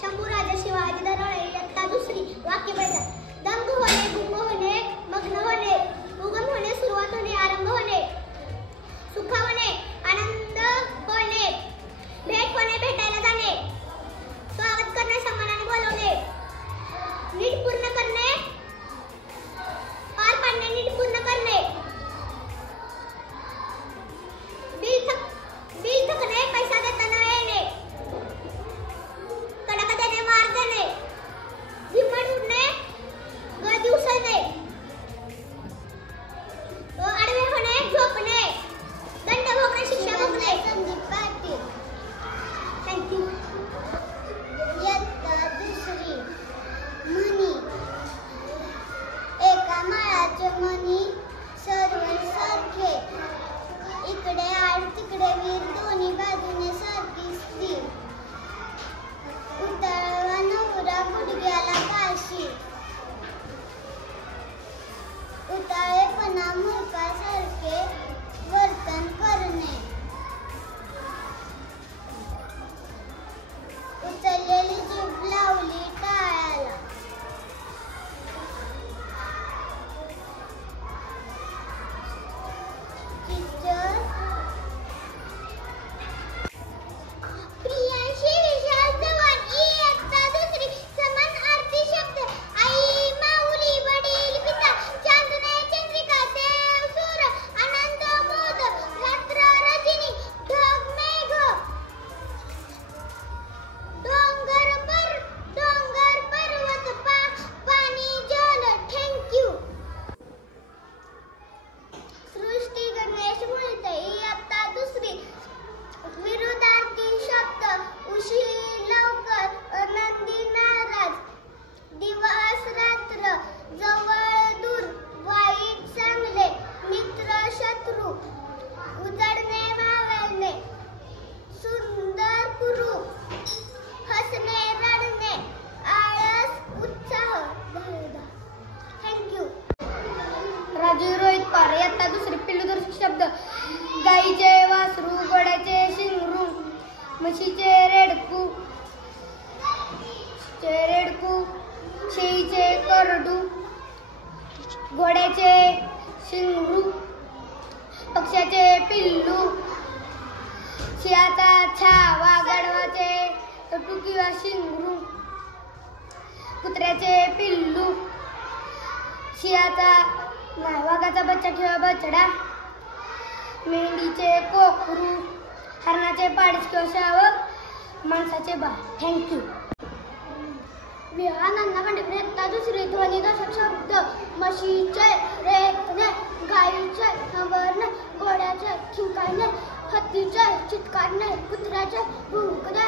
शंभूराजा शिवाजी धरवळे इयत्ता दुसरी. वाक्य पाहिजे. दंग होणे, गुंग होणे, मग्न होणे, उगम होणे, सुरुवात होणे, आरंभ होणे, सुखावणे, आनंद होणे, भेट होणे, भेटायला जाणे, स्वागत करणे, सन्मानाने बोलवणे, नीट पूर्ण करणे, पार पाडणे, नीट पूर्ण करणे, बिल थकणे, पैसा देताना येणे, कडक देणे, वार देणे, धिम्मड उडणे, गर्दी उसळणे, आडवे होणे, झोपणे, दंड भोगणे, शिक्षा भोगणे. संदीप पाटील. थँक्यू. इयत्ता दुसरी. मनी. एका माळाचे मणी सर्वांसारखे, इकडे आड तिकडे वीर, दोन्ही बाजूने सारखी स्थिर, उतावळा नवरा गुडघ्याला काशी, उताळेपणा मूर्खासारखे वर्तन करणे, उचललेली जीभ लावली टाळ्याला, प्रियांशी विशाल चव्हाण. इयत्ता दुसरी. समान अर्थी शब्द. आई, माऊली, वडील, पिता, चांदणे, चंद्रिका, देव, सूर, आनंद, मोद, रात्र, रजनी, ढग, मेघ, डोंगर, पर्वत, पाणी, जल. थँक्यू. सृष्टी गणेश मुळते. इयत्ता दुसरी. विरुद्धार्थी शब्द. उशीर, लवकर, आनंदी, नाराज, दिवस, रात्र, जवळ, दूर, वाईट, चांगले, मित्र, शत्रू, उजळणे, मावळणे, सुंदर, कुरूप, हसणे, रडणे, आळस, उत्साह. थँक्यू. राजू रोहित पार. इयत्ता दुसरी. पिल्लूदर्शक शब्द. गाईचे वासरू, घोड्याचे शिंगरू, म्हशीचे रेडकू, शेळीचे करडू, घोड्याचे शिंगरू, पक्ष्याचे पिल्लू, शियाचा छावा, गाढवाचे टटू किंवा शिंगरू, कुत्र्याचे पिल्लू, वाघाचा बच्चा किंवा बछडा, मेंढीचे कोकरू, हरणाचे पाडीस किंवा शावक, माणसाचे बाळ. थँक्यू. विहान अण्णा खंडेकर. इयत्ता दुसरी. ध्वनिदर्शक शब्द. म्हशीचे रेखणे, गाईचे हंबरणे, घोड्याचे खिंकाळणे, हत्तीचे चित्कारणे, कुत्र्याचे भुंकणे,